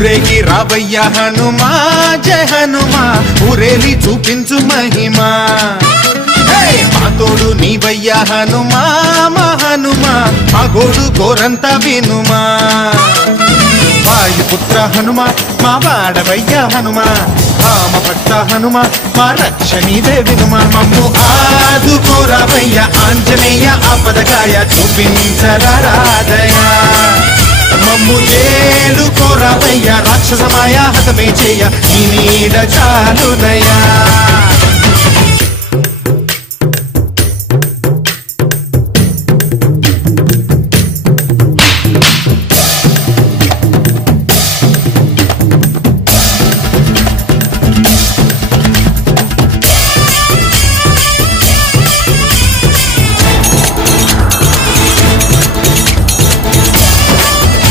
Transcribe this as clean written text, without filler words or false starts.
ఊరేగి రావయ్య హనుమా జయ హనుమా ఊరేలి చూపించు మహిమా మా తోడు నీవయ్య హనుమా మా హనుమా మా గోడు గోరంత వినుమా వాయుపుత్ర హనుమా మా వాడవయ్య హనుమా రామభక్త హనుమా మా రక్షణీదే వినుమా మమ్ము ఆదుకోరావయ్య ఆంజనేయ ఆపదకాయ చూపించరాదయ మమ్ము ఏలుకోరావయ్య రాక్షసమాయ హతమే చేయ నీ నీడ చాలుదయా